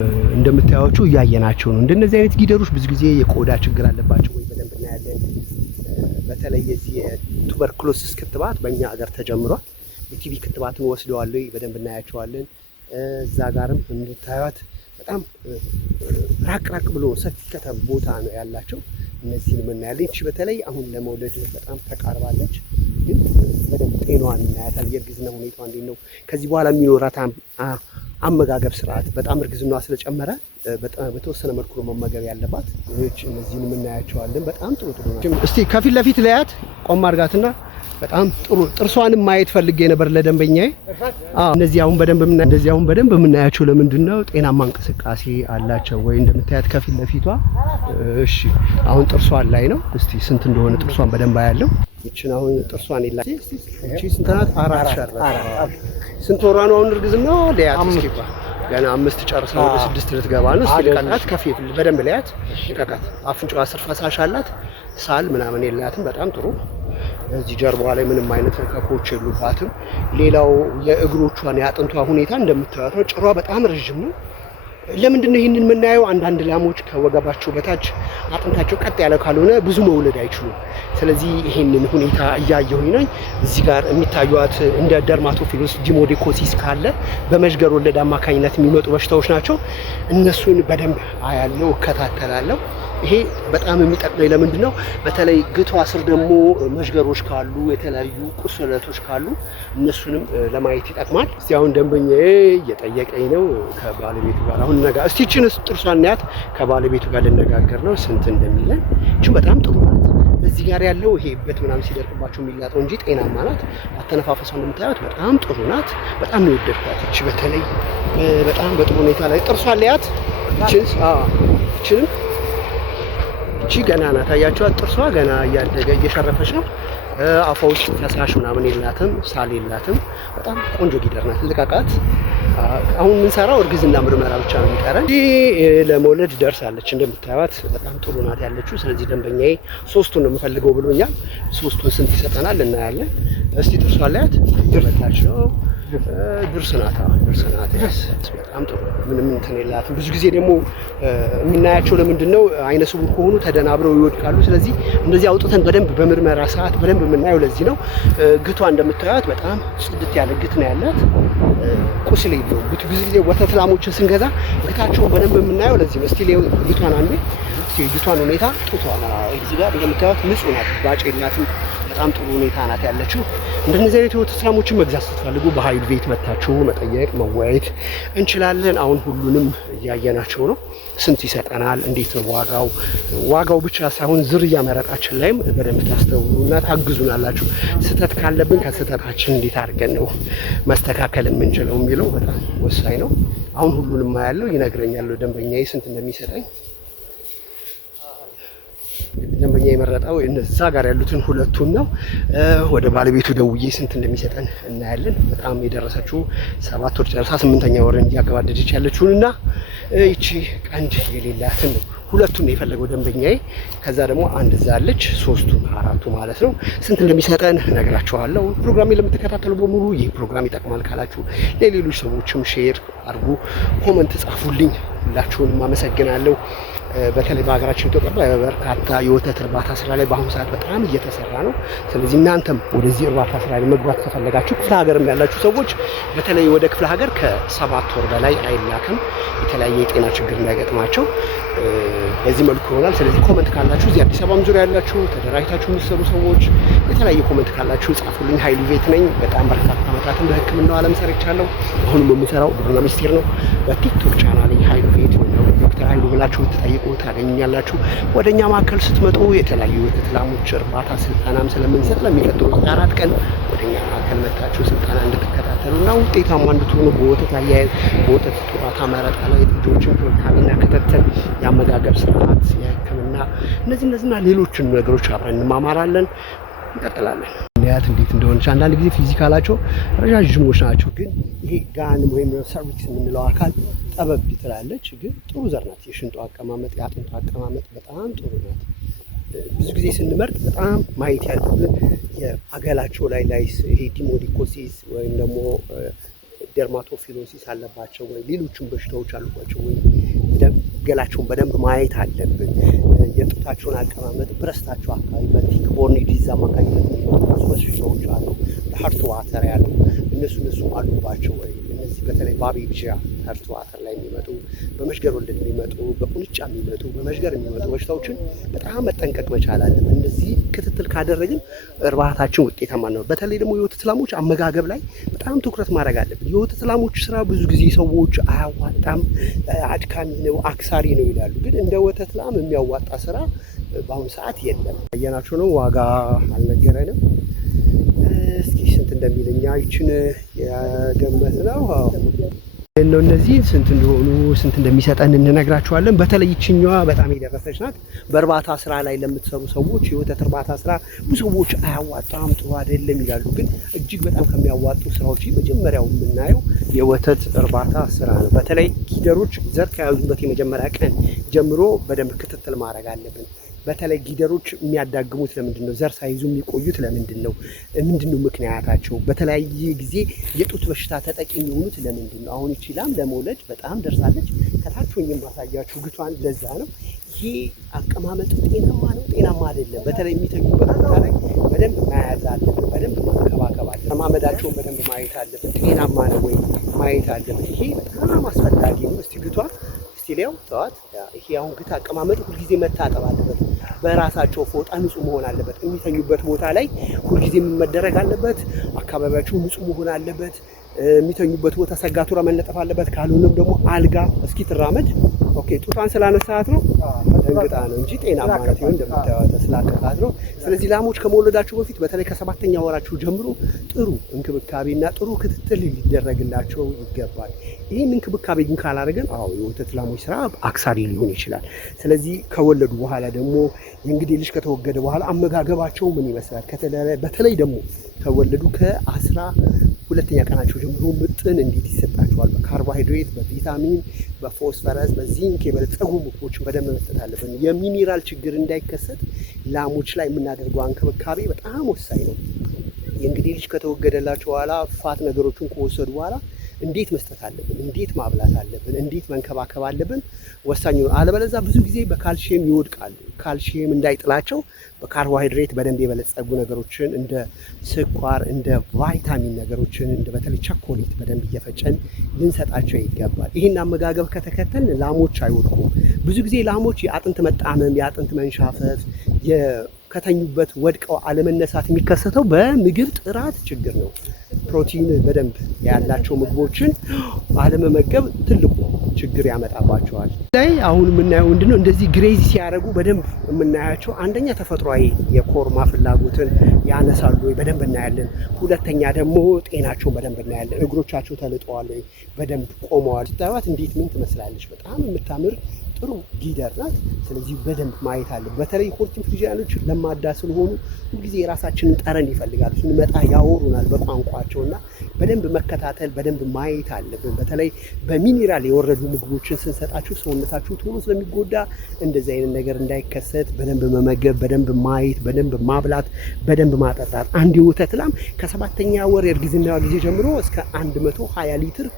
እንደምታዩቸው ያያየናቸው ነው። እንደነዚህ አይነት ጊደሮች ብዙ ጊዜ የቆዳ ችግር አለባቸው ወይ በደንብ እናያለን። በተለይ የዚህ የቱበርኩሎሲስ ክትባት በእኛ ሀገር ተጀምሯል። የቲቪ ክትባትን ወስደዋል ወይ በደንብ እናያቸዋለን። እዛ ጋርም እንድታዩት በጣም ራቅ ብሎ ሰፊ ከተማ ቦታ ነው ያላቸው። እነዚህን እናያለን። እቺ በተለይ አሁን ለመውለድ በጣም ተቃርባለች፣ ግን በደንብ ጤናዋን እናያታለን። የእርግዝና ሁኔታዋ እንዴት ነው፣ ከዚህ በኋላ የሚኖራት አመጋገብ ስርዓት በጣም እርግዝናዋ ስለጨመረ በጣም በተወሰነ መልኩ ነው መመገብ ያለባት። እነዚህን እናያቸዋለን። በጣም ጥሩ ነው። እስቲ ከፊት ለፊት ላያት ቆም አድርጋትና በጣም ጥሩ ጥርሷንም ማየት ፈልጌ ነበር ለደንበኛዬ። እነዚህ አሁን በደንብ የምናያቸው ለምንድን ነው? ጤናማ እንቅስቃሴ አላቸው ወይ? እንደምታያት ከፊት ለፊቷ። እሺ አሁን ጥርሷን ላይ ነው። እስቲ ስንት እንደሆነ ጥርሷን በደንብ አያለው። ይችን አሁን ጥርሷን ይላ እቺ ስንት ናት? 4 ሸር። ስንት ወሯ ነው አሁን እርግዝናው? ለያት እስኪ ገና 5 ጨርሳ ወደ 6 ልትገባ ነው። እስቲ ልቀቃት፣ ከፊት በደንብ ለያት፣ ልቀቃት። አፍንጫዋ ስር ፈሳሽ አላት፣ ሳል ምናምን የላትም። በጣም ጥሩ። እዚህ ጀርባዋ ላይ ምንም አይነት ከኮች የሉባትም። ሌላው የእግሮቿን የአጥንቷ ሁኔታ እንደምታዩት ነው። ጭሯ በጣም ረጅም ነው። ለምንድን ነው ይህንን የምናየው? አንዳንድ ላሞች ከወገባቸው በታች አጥንታቸው ቀጥ ያለ ካልሆነ ብዙ መውለድ አይችሉም። ስለዚህ ይህንን ሁኔታ እያየሁኝ ነኝ። እዚህ ጋር የሚታዩት እንደ ደርማቶፊሎስ ዲሞዴኮሲስ ካለ በመዥገር ወለድ አማካኝነት የሚመጡ በሽታዎች ናቸው። እነሱን በደንብ አያለው፣ እከታተላለሁ። ይሄ በጣም የሚጠቅመኝ ለምንድን ነው? በተለይ ግቷ ስር ደግሞ መዥገሮች ካሉ የተለያዩ ቁስለቶች ካሉ እነሱንም ለማየት ይጠቅማል። እስቲ አሁን ደንበኛዬ እየጠየቀኝ ነው ከባለቤቱ ጋር አሁን እስቲ እቺን ጥርሷን እናያት። ከባለቤቱ ጋር ልነጋገር ነው ስንት እንደሚለን። እቺ በጣም ጥሩ ናት። እዚህ ጋር ያለው ይሄ በት ምናምን ሲደርቅባቸው የሚላጠው እንጂ ጤናማ ናት። አተነፋፈሷ እንደምታዩት በጣም ጥሩ ናት። በጣም ነው የወደድኳት። እቺ በተለይ በጣም በጥሩ ሁኔታ ላይ ጥርሷን ላያት። እቺን እቺ ገና ናት። አያችኋት? ጥርሷ ገና እያደገ እየሸረፈች ነው። አፏ ውስጥ ፈሳሽ ምናምን የላትም፣ ሳል የላትም። በጣም ቆንጆ ጊደር ናት። ልቀቃት። አሁን የምንሰራው እርግዝና ምርመራ ብቻ ነው የሚቀረን። ለመውለድ ደርሳለች። እንደምታዩት በጣም ጥሩ ናት ያለችው። ስለዚህ ደንበኛዬ 3ቱን ነው የምፈልገው ብሎኛል። 3ቱን ስንት ይሰጠናል እናያለን። እስቲ ጥርሷን ላያት። ይረታች ነው ድርስ ናት። በጣም ጥሩ። ምንም እንትን የላትም። ብዙ ጊዜ ደግሞ የምናያቸው ለምንድን ነው? አይነ ስውር ከሆኑ ተደናብረው ይወድቃሉ። ስለዚህ እንደዚህ አውጥተን በደንብ በምርመራ ሰዓት በደንብ የምናየው ለዚህ ነው። ግቷ እንደምታዩት በጣም ጽድት ያለ ግት ነው ያላት። ቁስል የለውም። ብዙ ጊዜ ወተት ላሞችን ስንገዛ ግታቸውን በደንብ የምናየው ለዚህ ነው። እስቲ ግቷን አንዴ የግቷን ሁኔታ ጡቷን እዚህ ጋር እንደምታዩት ንጹህ ናት። ባጭ የላትም። በጣም ጥሩ ሁኔታ ናት ያለችው። እንደነዚህ አይነት የወተት ላሞችን መግዛት ስትፈልጉ በሀይል ቤት መታችሁ መጠየቅ መወያየት እንችላለን። አሁን ሁሉንም እያየናቸው ነው። ስንት ይሰጠናል፣ እንዴት ነው ዋጋው ብቻ ሳይሆን ዝርያ መረጣችን ላይም በደንብ ታስተውሉና ታግዙናላችሁ። ስህተት ካለብን ከስህተታችን እንዴት አድርገን ነው መስተካከል የምንችለው የሚለው በጣም ወሳኝ ነው። አሁን ሁሉንም ያለው ይነግረኛል ደንበኛዬ ስንት እንደሚሰጠኝ። ደንበኛ የመረጠው እነዛ ጋር ያሉትን ሁለቱን ነው። ወደ ባለቤቱ ደውዬ ስንት እንደሚሰጠን እናያለን። በጣም የደረሰችው 7 ወር ጨርሳ 8ኛ ወርን እያገባደደች ያለችውንና ይቺ ቀንድ የሌላትን ነው። ሁለቱን ነው የፈለገው ደንበኛዬ። ከዛ ደግሞ አንድ ዛለች 3ቱ 4ቱ ማለት ነው። ስንት እንደሚሰጠን ነግራችኋለሁ። ፕሮግራሜ ለምትከታተሉ በሙሉ ይህ ፕሮግራም ይጠቅማል ካላችሁ ለሌሎች ሰዎችም ሼር አድርጉ፣ ኮመንት ጻፉልኝ። ሁላችሁንም አመሰግናለሁ። በተለይ በሀገራችን ኢትዮጵያ በርካታ የወተት እርባታ ስራ ላይ በአሁኑ ሰዓት በጣም እየተሰራ ነው። ስለዚህ እናንተም ወደዚህ እርባታ ስራ ላይ መግባት ከፈለጋችሁ ክፍለ ሀገርም ያላችሁ ሰዎች በተለይ ወደ ክፍለ ሀገር ከ7 ወር በላይ አይላክም፣ የተለያየ የጤና ችግር እንዳይገጥማቸው በዚህ መልኩ ይሆናል። ስለዚህ ኮመንት ካላችሁ እዚህ አዲስ አበባም ዙሪያ ያላችሁ ተደራጅታችሁ የምትሰሩ ሰዎች የተለያየ ኮመንት ካላችሁ ጻፉልኝ። ኃይሉ ቤት ነኝ። በጣም በርካታ ዓመታትን በሕክምናው ዓለም ሰርቻለሁ። አሁንም የምሰራው ግብርና ሚኒስቴር ነው። በቲክቶክ ቻናል ኃይሉ ቤት ነው ዶክተር ኃይሉ ብላችሁ ትጠይቁ ታገኛላችሁ። ወደኛ ማዕከል ስትመጡ የተለያዩ የወተት ላሞች እርባታ ስልጠናም ስለምንሰጥ ለሚቀጥሉት 4 ቀን ወደኛ ማዕከል መጣችሁ ስልጠና እንድትከታተሉና ውጤታማ እንድትሆኑ በወተት አያያዝ፣ በወተት ጡረታ መረጣ ላይ ልጆችን እንክብካቤና ክትትል፣ የአመጋገብ ስርዓት፣ የህክምና እነዚህና ሌሎችን ነገሮች አብረን እንማማራለን። እንቀጥላለን። ያት እንዴት እንደሆነች አንዳንድ ጊዜ ፊዚካላቸው ረጃጅሞች ናቸው፣ ግን ይሄ ጋን ወይም ሰርቪክስ የምንለው አካል ጠበብ ትላለች። ግን ጥሩ ዘር ናት። የሽንጧ አቀማመጥ የአጥንቷ አቀማመጥ በጣም ጥሩ ናት። ብዙ ጊዜ ስንመርጥ በጣም ማየት ያለብን የአገላቸው ላይ ይሄ ዲሞዲኮሲስ ወይም ደግሞ ደርማቶፊሎሲስ አለባቸው ወይ ሌሎችም በሽታዎች አሉባቸው ወይ ገላቸውን በደንብ ማየት አለብን። የጡታቸውን አቀማመጥ ብረስታቸው አካባቢ በቲክ ቦርን ዲዚዝ አማካኝነት ብዙ በሽታዎች አሉ። ሀርት ዋተር ያሉ እነሱ አሉባቸው ወይ? እነዚህ በተለይ በአቤብዣ ሀርት ዋተር ላይ የሚመጡ በመሽገር ወለድ የሚመጡ በቁንጫ የሚመጡ በመሽገር የሚመጡ በሽታዎችን በጣም መጠንቀቅ መቻል አለብን። እንደዚህ ክትትል ካደረግን እርባታችን ውጤታማ ነው። በተለይ ደግሞ የወተት ላሞች አመጋገብ ላይ በጣም ትኩረት ማድረግ አለብን። የወተት ላሞች ስራ ብዙ ጊዜ ሰዎች አያዋጣም፣ አድካሚ ነው፣ አክሳሪ ነው ይላሉ። ግን እንደ ወተት ላም የሚያዋጣ ስራ በአሁኑ ሰዓት የለም። ያየናቸው ነው። ዋጋ አልነገረንም። እስኪ ስንት እንደሚለኛ ይችን ያገመት ነው ነው እነዚህ ስንት እንደሆኑ ስንት እንደሚሰጠን እንነግራችኋለን። በተለይ ይችኛዋ በጣም የደረሰች ናት። በእርባታ ስራ ላይ ለምትሰሩ ሰዎች የወተት እርባታ ስራ ብዙ ሰዎች አያዋጣም፣ ጥሩ አይደለም ይላሉ። ግን እጅግ በጣም ከሚያዋጡ ስራዎች መጀመሪያው የምናየው የወተት እርባታ ስራ ነው። በተለይ ጊደሮች ዘር ከያዙበት የመጀመሪያ ቀን ጀምሮ በደንብ ክትትል ማድረግ አለብን። በተለይ ጊደሮች የሚያዳግሙት ለምንድን ነው? ዘር ሳይዙ የሚቆዩት ለምንድን ነው? ምንድን ነው ምክንያታቸው? በተለያየ ጊዜ የጡት በሽታ ተጠቂ የሚሆኑት ለምንድን ነው? አሁን ይቺ ላም ለመውለድ በጣም ደርሳለች። ከታች ሆኜ የማሳያችሁ ግቷን ለዛ ነው። ይሄ አቀማመጡ ጤናማ ነው ጤናማ አይደለም? በተለይ የሚተኙበት ቦታ ላይ በደንብ መያዝ አለብን፣ በደንብ ማንከባከብ አለብን። አቀማመዳቸውን በደንብ ማየት አለብን። ጤናማ ነው ወይ ማየት አለብን። ይሄ በጣም አስፈላጊ ነው። እስቲ ግቷ ሊያው ተዋት። ይሄ አሁን ግት አቀማመጥ ሁልጊዜ መታጠብ አለበት። በራሳቸው ፎጣ ንጹህ መሆን አለበት። የሚተኙበት ቦታ ላይ ሁልጊዜ መደረግ አለበት። አካባቢያቸው ንጹህ መሆን አለበት። የሚተኙበት ቦታ ሰጋቱራ መነጠፍ አለበት። ካልሆነም ደግሞ አልጋ እስኪ ትራመድ። ኦኬ ጡቷን ስላነሳት ነው ደንግጣ ነው እንጂ ጤናማ ናት። ይሁን እንደምታዩት ስላቀፋት ነው። ስለዚህ ላሞች ከመውለዳቸው በፊት በተለይ ከ7ኛ ወራቸው ጀምሮ ጥሩ እንክብካቤና ጥሩ ክትትል ሊደረግላቸው ይገባል። ይህን እንክብካቤ ግን ካላደረግን የወተት ላሞች ስራ አክሳሪ ሊሆን ይችላል። ስለዚህ ከወለዱ በኋላ ደግሞ የእንግዲህ ልጅ ከተወገደ በኋላ አመጋገባቸው ምን ይመስላል? በተለይ ደግሞ ከወለዱ ከ12ኛ ቀናቸው ጀምሮ ምጥን እንዴት ይሰጣቸዋል? በካርቦሃይድሬት፣ በቪታሚን፣ በፎስፈረስ፣ በዚንክ የበለጸጉ ምግቦችን በደንብ መስጠት አለብን። የሚኒራል ችግር እንዳይከሰት ላሞች ላይ የምናደርገው እንክብካቤ በጣም ወሳኝ ነው። የእንግዲህ ልጅ ከተወገደላቸው በኋላ ፋት ነገሮችን ከወሰዱ በኋላ እንዴት መስጠት አለብን? እንዴት ማብላት አለብን? እንዴት መንከባከብ አለብን? ወሳኝ ነው። አለበለዚያ ብዙ ጊዜ በካልሲየም ይወድቃሉ። ካልሲየም እንዳይጥላቸው በካርቦሃይድሬት በደንብ የበለጸጉ ነገሮችን እንደ ስኳር፣ እንደ ቫይታሚን ነገሮችን እንደ በተለይ ቸኮሌት በደንብ እየፈጨን ልንሰጣቸው ይገባል። ይህን አመጋገብ ከተከተልን ላሞች አይወድቁም። ብዙ ጊዜ ላሞች የአጥንት መጣመም፣ የአጥንት መንሻፈፍ ከተኙበት ወድቀው አለመነሳት የሚከሰተው በምግብ ጥራት ችግር ነው። ፕሮቲን በደንብ ያላቸው ምግቦችን አለመመገብ ትልቁ ችግር ያመጣባቸዋል። ላይ አሁን የምናየው ምንድነው? እንደዚህ ግሬዚ ሲያደርጉ በደንብ የምናያቸው አንደኛ ተፈጥሯዊ የኮርማ ፍላጎትን ያነሳሉ ወይ በደንብ እናያለን። ሁለተኛ ደግሞ ጤናቸውን በደንብ እናያለን። እግሮቻቸው ተልጠዋል ወይ በደንብ ቆመዋል። ስታዩት እንዴት ምን ትመስላለች? በጣም የምታምር ጥሩ ጊደር ናት። ስለዚህ በደንብ ማየት አለብን። በተለይ ሆርቲን ፍሪጂያኖች ለማዳ ስለሆኑ ሁልጊዜ የራሳችንን ጠረን ይፈልጋሉ። ስንመጣ ያወሩናል በቋንቋቸው እና በደንብ መከታተል በደንብ ማየት አለብን። በተለይ በሚኒራል የወረዱ ምግቦችን ስንሰጣቸው ሰውነታቸው ቶሎ ስለሚጎዳ እንደዚህ አይነት ነገር እንዳይከሰት በደንብ መመገብ፣ በደንብ ማየት፣ በደንብ ማብላት፣ በደንብ ማጠጣት። አንድ የወተት ላም ከ7ኛ ወር የእርግዝና ጊዜ ጀምሮ እስከ 120 ሊትር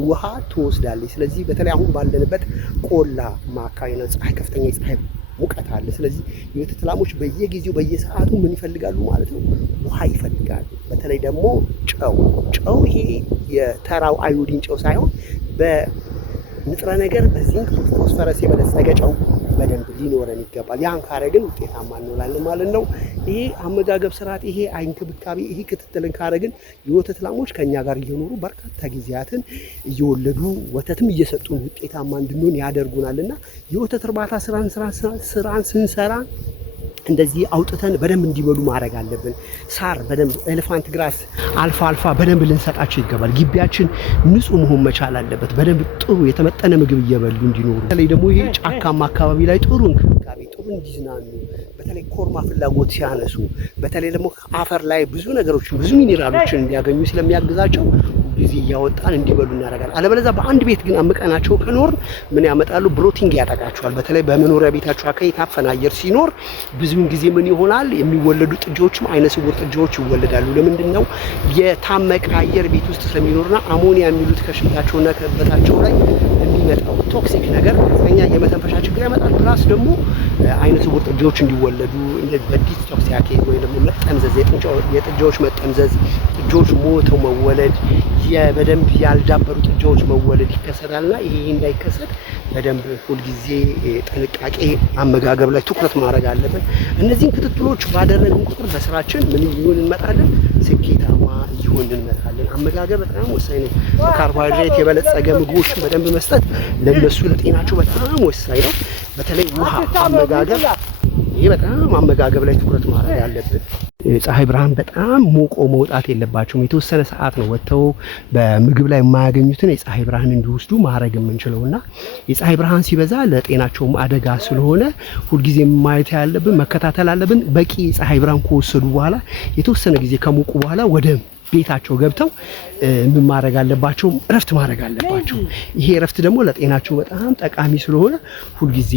ውሃ ትወስዳለች። ስለዚህ በተለይ አሁን ባለንበት ቆላ አካባቢ ነው፣ ፀሐይ ከፍተኛ የፀሐይ ሙቀት አለ። ስለዚህ የወተት ላሞች በየጊዜው በየሰዓቱ ምን ይፈልጋሉ ማለት ነው? ውሃ ይፈልጋሉ። በተለይ ደግሞ ጨው ይሄ የተራው አዮዲን ጨው ሳይሆን በንጥረ ነገር በዚንክ ፎስፈረስ የበለጸገ ጨው በደንብ ሊኖረን ይገባል። ያን ካረግን ውጤታማ እንሆናለን ማለት ነው። ይሄ አመጋገብ ስርዓት፣ ይሄ እንክብካቤ፣ ይሄ ክትትልን ካረግን የወተት ላሞች ከኛ ጋር እየኖሩ በርካታ ጊዜያትን እየወለዱ ወተትም እየሰጡን ውጤታማ እንድንሆን ያደርጉናልና የወተት እርባታ ስራን ስንሰራ እንደዚህ አውጥተን በደንብ እንዲበሉ ማድረግ አለብን። ሳር በደንብ ኤሌፋንት ግራስ አልፋ በደንብ ልንሰጣቸው ይገባል። ግቢያችን ንጹህ መሆን መቻል አለበት። በደንብ ጥሩ የተመጠነ ምግብ እየበሉ እንዲኖሩ። በተለይ ደግሞ ይሄ ጫካማ አካባቢ ላይ ጥሩ እንክብካቤ፣ ጥሩ እንዲዝናኑ፣ በተለይ ኮርማ ፍላጎት ሲያነሱ፣ በተለይ ደግሞ አፈር ላይ ብዙ ነገሮችን ብዙ ሚኒራሎችን እንዲያገኙ ስለሚያግዛቸው ጊዜ እያወጣን እንዲበሉ እናደርጋለን። አለበለዚያ በአንድ ቤት ግን አምቀናቸው ከኖር ምን ያመጣሉ? ብሎቲንግ ያጠቃቸዋል። በተለይ በመኖሪያ ቤታቸው አካባቢ የታፈነ አየር ሲኖር ብዙውን ጊዜ ምን ይሆናል? የሚወለዱ ጥጃዎችም አይነ ስውር ጥጃዎች ይወለዳሉ። ለምንድን ነው? የታመቀ አየር ቤት ውስጥ ስለሚኖርና አሞኒያ የሚሉት ከሽንታቸውና ከበታቸው ላይ የሚመጣው ቶክሲክ ነገር ከፍተኛ የመተንፈሻ ችግር ያመጣል። ፕላስ ደግሞ አይነ ስውር ጥጃዎች እንዲወለዱ በዲስቶክሲያኬዝ ወይ ደግሞ መጠምዘዝ፣ የጥጃዎች መጠምዘዝ፣ ጥጃዎች ሞተው መወለድ፣ በደንብ ያልዳበሩ ጥጃዎች መወለድ ይከሰታልና ይሄ እንዳይከሰት በደንብ ሁልጊዜ ጥንቃቄ አመጋገብ ላይ ትኩረት ማድረግ አለብን። እነዚህን ክትትሎች ባደረግን ቁጥር በስራችን ምን ይሁን እንመጣለን? ስኬታማ ይሁን እንመጣለን። አመጋገብ በጣም ወሳኝ ነው። በካርቦሃይድሬት የበለጸገ ምግቦችን በደንብ መስጠት ለነሱ ለጤናቸው በጣም ወሳኝ ነው። በተለይ ውሃ አመጋገብ፣ ይሄ በጣም አመጋገብ ላይ ትኩረት ማድረግ አለብን። ፀሐይ ብርሃን በጣም ሞቆ መውጣት የለባቸውም። የተወሰነ ሰዓት ነው ወጥተው በምግብ ላይ የማያገኙትን የፀሐይ ብርሃን እንዲወስዱ ማድረግ የምንችለውና የፀሐይ ብርሃን ሲበዛ ለጤናቸውም አደጋ ስለሆነ ሁልጊዜ ማየት ያለብን መከታተል አለብን። በቂ የፀሐይ ብርሃን ከወሰዱ በኋላ የተወሰነ ጊዜ ከሞቁ በኋላ ወደ ቤታቸው ገብተው ምን ማድረግ አለባቸው? እረፍት ማድረግ አለባቸው። ይሄ እረፍት ደግሞ ለጤናቸው በጣም ጠቃሚ ስለሆነ ሁልጊዜ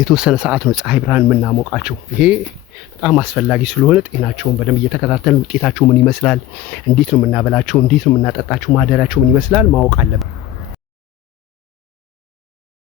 የተወሰነ ሰዓት ነው ፀሐይ ብርሃን የምናሞቃቸው። ይሄ በጣም አስፈላጊ ስለሆነ ጤናቸውን በደንብ እየተከታተልን ውጤታቸው ምን ይመስላል፣ እንዴት ነው የምናበላቸው፣ እንዴት ነው የምናጠጣቸው፣ ማደሪያቸው ምን ይመስላል ማወቅ አለብን።